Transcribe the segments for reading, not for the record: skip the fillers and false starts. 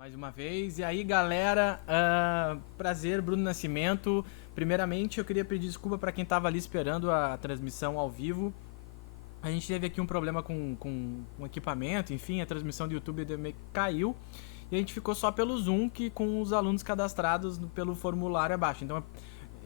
Mais uma vez. E aí, galera, prazer, Bruno Nascimento. Primeiramente, eu queria pedir desculpa para quem estava ali esperando a transmissão ao vivo. A gente teve aqui um problema com o equipamento, enfim, a transmissão do YouTube meio que caiu. E a gente ficou só pelo Zoom, com os alunos cadastrados pelo formulário abaixo. Então,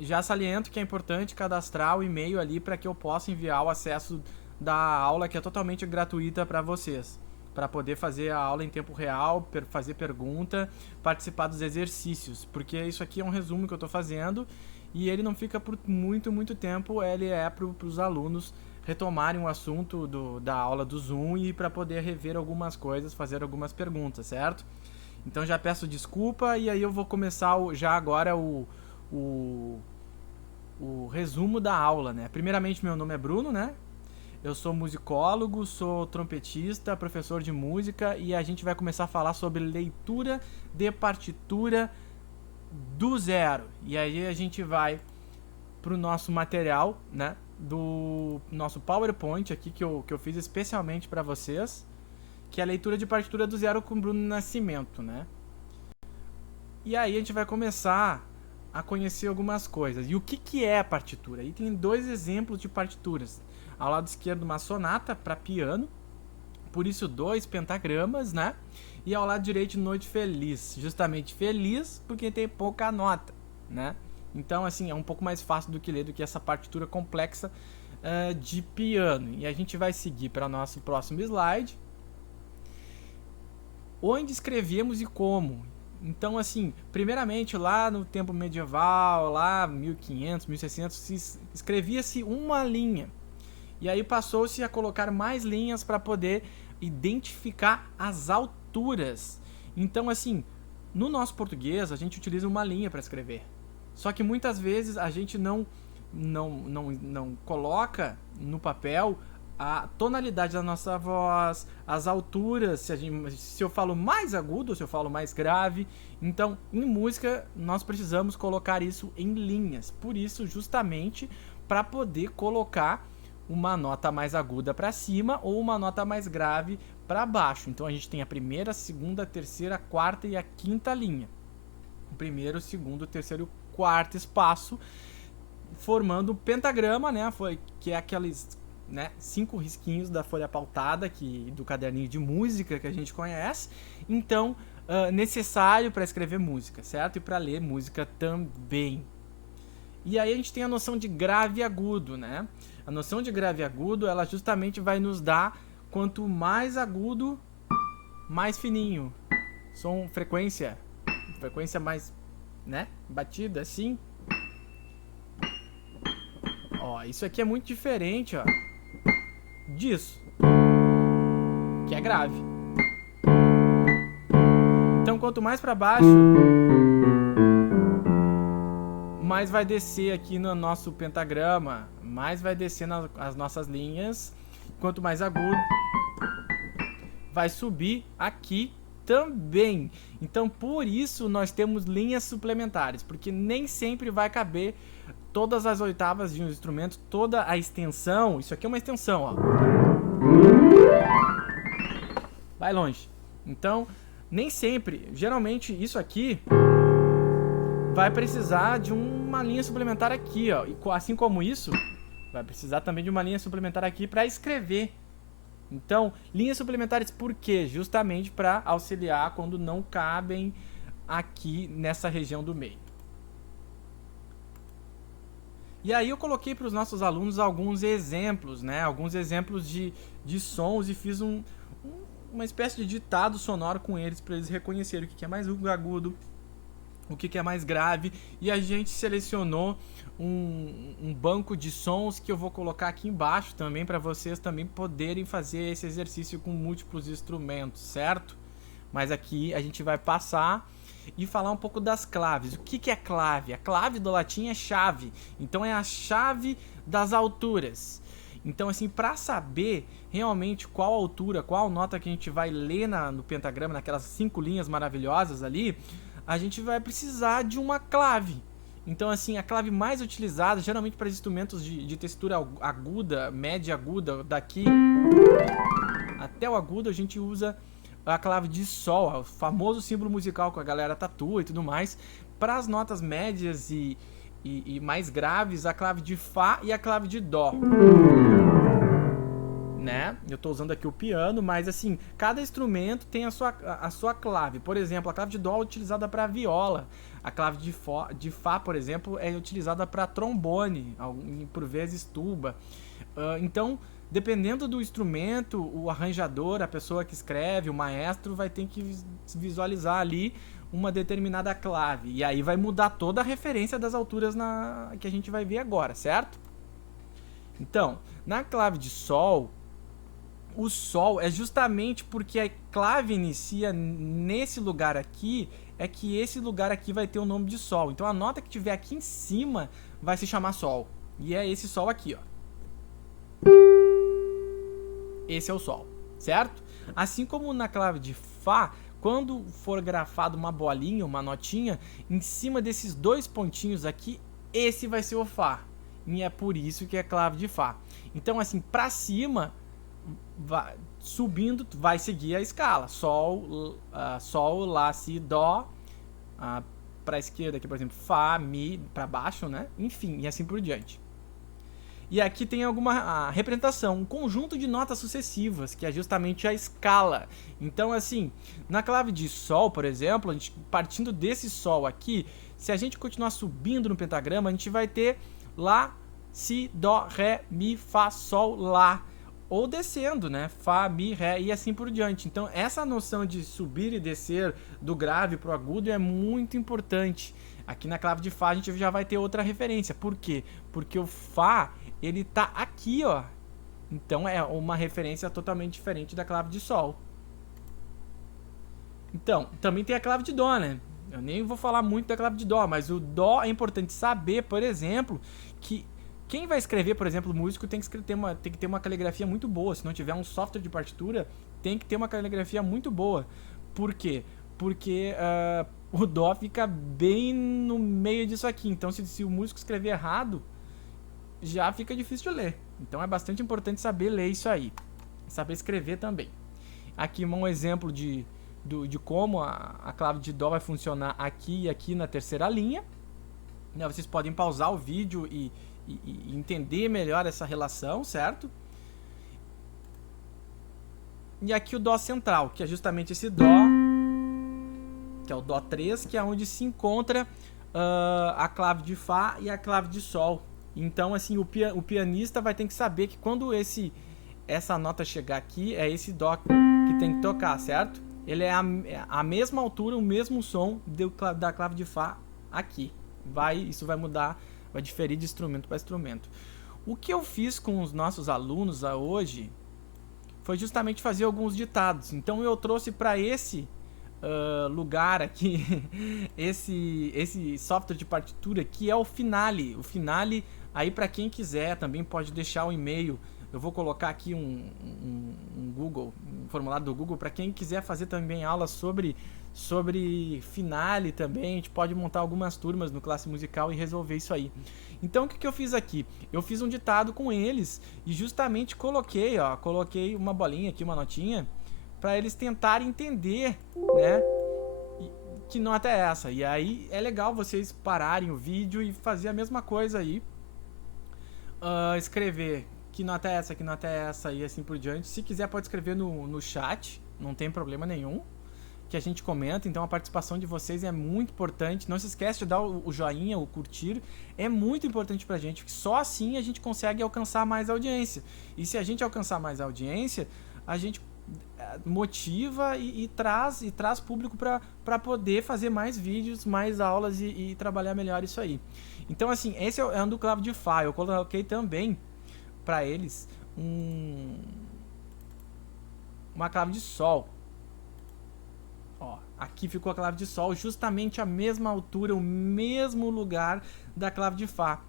já saliento que é importante cadastrar o e-mail ali para que eu possa enviar o acesso da aula, que é totalmente gratuita para vocês, para poder fazer a aula em tempo real, fazer pergunta, participar dos exercícios, porque isso aqui é um resumo que eu estou fazendo e ele não fica por muito tempo, ele é para os alunos retomarem o assunto da aula do Zoom e para poder rever algumas coisas, fazer algumas perguntas, certo? Então já peço desculpa e aí eu vou começar já agora o, o resumo da aula, né? Primeiramente, meu nome é Bruno, né? Eu sou musicólogo, sou trompetista, professor de música e a gente vai começar a falar sobre leitura de partitura do zero. E aí a gente vai pro nosso material, né? Do nosso PowerPoint aqui que eu fiz especialmente para vocês, que é a leitura de partitura do zero com Bruno Nascimento, né? E aí a gente vai começar a conhecer algumas coisas. E o que é a partitura? Aí tem dois exemplos de partituras. Ao lado esquerdo, uma sonata para piano, por isso 2 pentagramas, né? E ao lado direito, Noite Feliz, justamente feliz porque tem pouca nota, né? Então, assim, é um pouco mais fácil do que ler do que essa partitura complexa de piano. E a gente vai seguir para o nosso próximo slide, onde escrevemos e como. Então, assim, primeiramente lá no tempo medieval, lá 1500, 1600, escrevia-se uma linha. E aí passou-se a colocar mais linhas para poder identificar as alturas. Então, assim, no nosso português a gente utiliza uma linha para escrever. Só que muitas vezes a gente não coloca no papel a tonalidade da nossa voz, as alturas, se eu falo mais agudo ou se eu falo mais grave. Então, em música, nós precisamos colocar isso em linhas. Por isso, justamente, para poder colocar uma nota mais aguda para cima ou uma nota mais grave para baixo. Então a gente tem a primeira, a segunda, a terceira, a quarta e a quinta linha. O primeiro, o segundo, o terceiro e o quarto espaço, formando um pentagrama, né? Que é aqueles, né, 5 risquinhos da folha pautada, do caderninho de música que a gente conhece. Então, necessário para escrever música, certo? E para ler música também. E aí a gente tem a noção de grave e agudo, né? A noção de grave e agudo, ela justamente vai nos dar quanto mais agudo, mais fininho. Frequência mais, né, batida assim. Ó, isso aqui é muito diferente, ó, disso, que é grave. Então, quanto mais para baixo, mais vai descer aqui no nosso pentagrama, mais vai descer as nossas linhas. Quanto mais agudo, vai subir aqui também. Então, por isso nós temos linhas suplementares, porque nem sempre vai caber todas as oitavas de um instrumento, toda a extensão. Isso aqui é uma extensão, ó. Vai longe. Então, nem sempre, geralmente isso aqui vai precisar de uma linha suplementar aqui, ó. E assim como isso, vai precisar também de uma linha suplementar aqui para escrever. Então, linhas suplementares por quê? Justamente para auxiliar quando não cabem aqui nessa região do meio. E aí eu coloquei para os nossos alunos alguns exemplos, né? Alguns exemplos de sons e fiz uma espécie de ditado sonoro com eles para eles reconhecerem o que é mais agudo, o que é mais grave, e a gente selecionou um banco de sons que eu vou colocar aqui embaixo também para vocês também poderem fazer esse exercício com múltiplos instrumentos, certo? Mas aqui a gente vai passar e falar um pouco das claves. O que é clave? A clave do latim é chave, então é a chave das alturas. Então, assim, para saber realmente qual altura, qual nota que a gente vai ler no pentagrama, naquelas 5 linhas maravilhosas ali, a gente vai precisar de uma clave. Então, assim, a clave mais utilizada, geralmente para instrumentos de textura aguda, média aguda, daqui até o agudo, a gente usa a clave de sol, o famoso símbolo musical que a galera tatua e tudo mais. Para as notas médias e mais graves, a clave de Fá e a clave de Dó. Né? Eu estou usando aqui o piano, mas assim, cada instrumento tem a sua clave. Por exemplo, a clave de Dó é utilizada para viola. A clave de Fá, por exemplo, é utilizada para trombone, por vezes tuba. Então, dependendo do instrumento, o arranjador, a pessoa que escreve, o maestro, vai ter que visualizar ali uma determinada clave. E aí vai mudar toda a referência das alturas que a gente vai ver agora, certo? Então, na clave de Sol, o Sol é justamente porque a clave inicia nesse lugar aqui, é que esse lugar aqui vai ter o nome de Sol. Então a nota que tiver aqui em cima vai se chamar Sol. E é esse Sol aqui, ó. Esse é o Sol, certo? Assim como na clave de Fá, quando for grafado uma bolinha, uma notinha, em cima desses dois pontinhos aqui, esse vai ser o Fá. E é por isso que é clave de Fá. Então assim, pra cima, subindo, vai seguir a escala. Sol, Sol, Lá, Si, Dó. Pra esquerda aqui, por exemplo, Fá, Mi, pra baixo, né? Enfim, e assim por diante. E aqui tem alguma representação, um conjunto de notas sucessivas, que é justamente a escala. Então, assim, na clave de Sol, por exemplo, a gente, partindo desse Sol aqui, se a gente continuar subindo no pentagrama, a gente vai ter Lá, Si, Dó, Ré, Mi, Fá, Sol, Lá. Ou descendo, né? Fá, Mi, Ré e assim por diante. Então, essa noção de subir e descer do grave para o agudo é muito importante. Aqui na clave de Fá a gente já vai ter outra referência. Por quê? Porque o Fá, ele tá aqui, ó. Então é uma referência totalmente diferente da clave de Sol. Então, também tem a clave de Dó, né? Eu nem vou falar muito da clave de Dó, mas o Dó é importante saber, por exemplo, que quem vai escrever, por exemplo, músico tem que ter uma caligrafia muito boa. Se não tiver um software de partitura, tem que ter uma caligrafia muito boa. Por quê? Porque o Dó fica bem no meio disso aqui. Então, se o músico escrever errado, já fica difícil de ler. Então, é bastante importante saber ler isso aí. Saber escrever também. Aqui um exemplo de como a clave de Dó vai funcionar aqui e aqui na terceira linha. Vocês podem pausar o vídeo e entender melhor essa relação, certo? E aqui o Dó central, que é justamente esse Dó, que é o Dó 3, que é onde se encontra a clave de Fá e a clave de Sol. Então, assim, o pianista vai ter que saber que quando essa nota chegar aqui, é esse Dó que tem que tocar, certo? Ele é a mesma altura, o mesmo som da clave de Fá aqui. Isso vai mudar, vai diferir de instrumento para instrumento. O que eu fiz com os nossos alunos hoje foi justamente fazer alguns ditados. Então eu trouxe para esse lugar aqui, esse software de partitura que é o Finale. O Finale, aí para quem quiser também pode deixar o e-mail. Eu vou colocar aqui um formulário do Google para quem quiser fazer também aulas sobre Finale também. A gente pode montar algumas turmas no Classe Musical e resolver isso aí. Então o que eu fiz aqui? Eu fiz um ditado com eles e justamente coloquei uma bolinha aqui, uma notinha, para eles tentarem entender, né? Que nota é essa? E aí é legal vocês pararem o vídeo e fazer a mesma coisa aí. Escrever que nota é essa, que nota é essa e assim por diante. Se quiser pode escrever no chat, não tem problema nenhum, que a gente comenta. Então a participação de vocês é muito importante. Não se esquece de dar o joinha, o curtir, é muito importante pra gente, porque só assim a gente consegue alcançar mais audiência. E se a gente alcançar mais audiência, a gente motiva e traz público para poder fazer mais vídeos, mais aulas e trabalhar melhor isso aí. Então assim, esse é um do clave de Fá. Eu coloquei também para eles uma clave de Sol. Ó, aqui ficou a clave de Sol, justamente a mesma altura, o mesmo lugar da clave de Fá.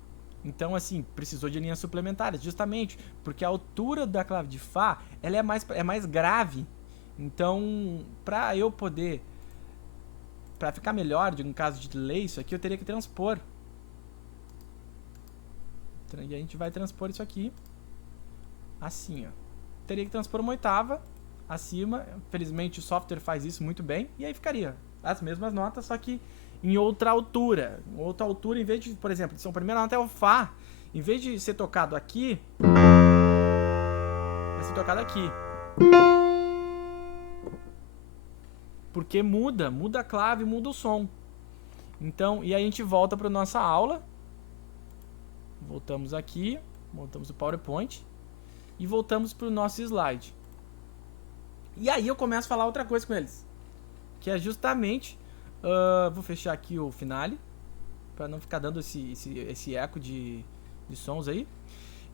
Então, assim, precisou de linhas suplementares, justamente porque a altura da clave de Fá ela é mais grave. Então, para ficar melhor, no caso de ler isso aqui, eu teria que transpor. E a gente vai transpor isso aqui assim, ó. Teria que transpor uma oitava acima. Felizmente o software faz isso muito bem. E aí ficaria as mesmas notas, só que em outra altura. Em outra altura, em vez de, por exemplo, se a primeira nota é o Fá, em vez de ser tocado aqui, vai ser tocado aqui. Porque muda a clave, muda o som. Então, e aí a gente volta para nossa aula. Voltamos aqui, voltamos o PowerPoint e voltamos para o nosso slide. E aí eu começo a falar outra coisa com eles, que é justamente, vou fechar aqui o finale para não ficar dando esse eco de sons aí,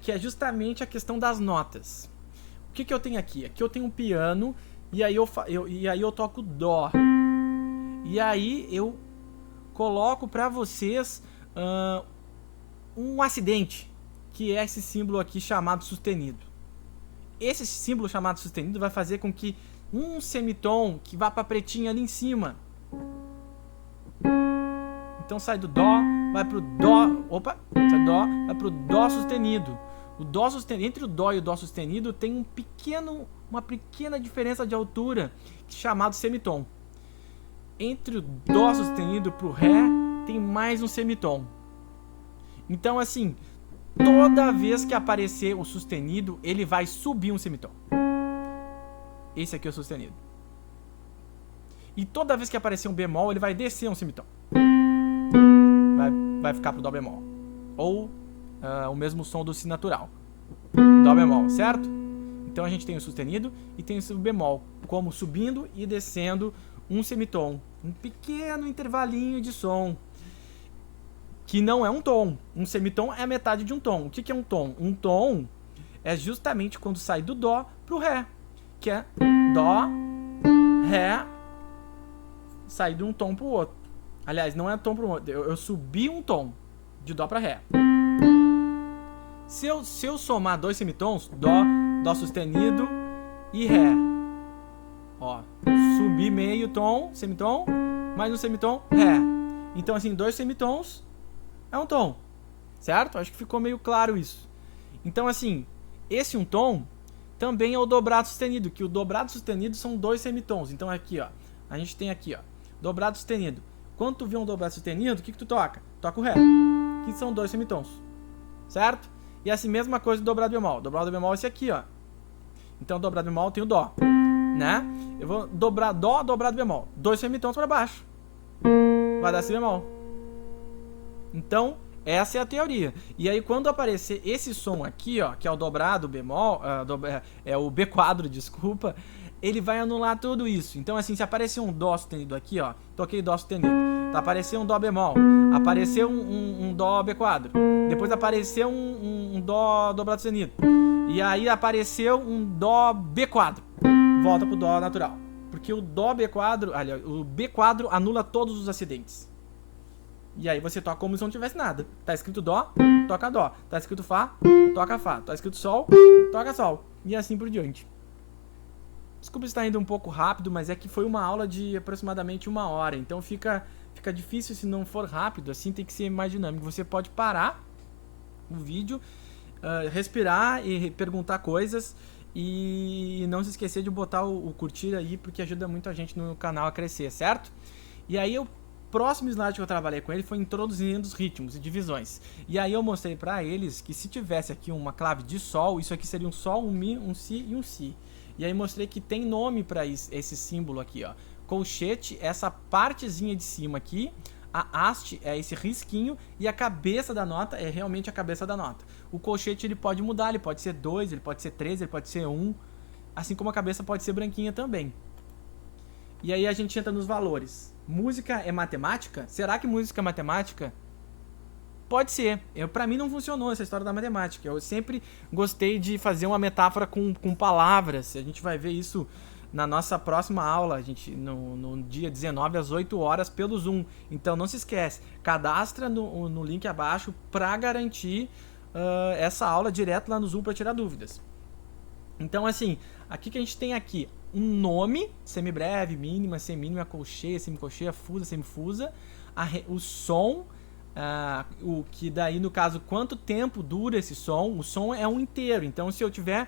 que é justamente a questão das notas. O que eu tenho aqui? Aqui eu tenho um piano e aí eu toco dó. E aí eu coloco para vocês um acidente, que é esse símbolo aqui chamado sustenido. Esse símbolo chamado sustenido vai fazer com que um semitom que vá para pretinha ali em cima. Então sai do dó, vai pro dó, sai do dó, vai pro dó sustenido. O dó sustenido, entre o dó e o dó sustenido tem uma pequena diferença de altura chamado semitom. Entre o dó sustenido pro ré tem mais um semitom. Então assim, toda vez que aparecer o sustenido, ele vai subir um semitom. Esse aqui é o sustenido. E toda vez que aparecer um bemol, ele vai descer um semitom. Vai ficar pro dó bemol. Ou o mesmo som do si natural. Dó bemol, certo? Então a gente tem o sustenido e tem o bemol, como subindo e descendo um semitom. Um pequeno intervalinho de som. Que não é um tom. Um semitom é a metade de um tom. O que é um tom? Um tom é justamente quando sai do dó pro ré. Que é dó, ré, sai de um tom pro outro. Aliás, não é tom pro outro. Eu subi um tom de dó pra ré. Se eu somar dois semitons, dó sustenido e ré. Ó, subi meio tom, semitom, mais um semitom, ré. Então assim, dois semitons é um tom, certo? Acho que ficou meio claro isso. Então assim, esse um tom também é o dobrado sustenido, que o dobrado sustenido são dois semitons. Então aqui, ó, a gente tem aqui, ó, dobrado sustenido. Quando tu vê um dobrado sustenido, o que tu toca? Toca o ré, que são dois semitons, certo? E assim, mesma coisa do dobrado bemol. Dobrado bemol é esse aqui, ó. Então, dobrado bemol tem o dó, né? Eu vou dobrar dó, dobrado bemol. Dois semitons para baixo. Vai dar si bemol. Então, essa é a teoria. E aí, quando aparecer esse som aqui, ó, que é o dobrado bemol, é o B quadro, desculpa, ele vai anular tudo isso. Então, assim, se aparecer um dó sustenido aqui, ó, toquei dó sustenido, tá, apareceu um dó bemol, apareceu um dó B quadro, depois apareceu um dó dobrado sustenido, e aí apareceu um dó B quadro, volta pro dó natural, porque o dó B quadro, aliás, o B quadro anula todos os acidentes. E aí você toca como se não tivesse nada. Tá escrito dó, toca dó. Tá escrito fá, toca fá. Tá escrito sol, toca sol. E assim por diante. Desculpa se tá indo um pouco rápido, mas é que foi uma aula de aproximadamente 1 hora. Então fica difícil se não for rápido. Assim tem que ser mais dinâmico. Você pode parar o vídeo, respirar e perguntar coisas. E não se esquecer de botar o curtir aí, porque ajuda muito a gente no canal a crescer, certo? E aí o próximo slide que eu trabalhei com ele foi introduzindo os ritmos e divisões. E aí eu mostrei para eles que se tivesse aqui uma clave de sol, isso aqui seria um sol, um mi, um si e um si. E aí mostrei que tem nome para esse símbolo aqui, ó. Colchete, essa partezinha de cima aqui. A haste é esse risquinho e a cabeça da nota é realmente a cabeça da nota. O colchete ele pode mudar, ele pode ser 2, ele pode ser 3, ele pode ser 1. Assim como a cabeça pode ser branquinha também. E aí a gente entra nos valores. Música é matemática? Será que música é matemática? Pode ser. Pra mim não funcionou essa história da matemática. Eu sempre gostei de fazer uma metáfora com palavras. A gente vai ver isso na nossa próxima aula, a gente, no dia 19 às 8 horas pelo Zoom. Então não se esquece, cadastra no link abaixo para garantir essa aula direto lá no Zoom para tirar dúvidas. Então assim, aqui que a gente tem aqui um nome, semibreve, mínima, semínima, colcheia, semicolcheia, fusa, semifusa, o som, o que daí no caso quanto tempo dura esse som. O som é um inteiro, então se eu tiver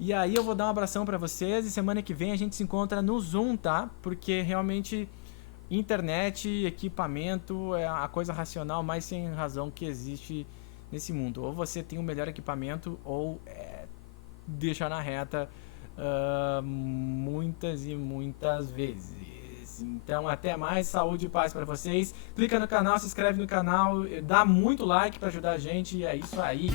E aí eu vou dar um abração pra vocês e semana que vem a gente se encontra no Zoom, tá? Porque realmente internet, equipamento é a coisa racional mais sem razão que existe nesse mundo. Ou você tem o melhor equipamento ou deixa na reta muitas e muitas vezes. Então até mais, saúde e paz pra vocês. Clica no canal, se inscreve no canal, dá muito like pra ajudar a gente e é isso aí.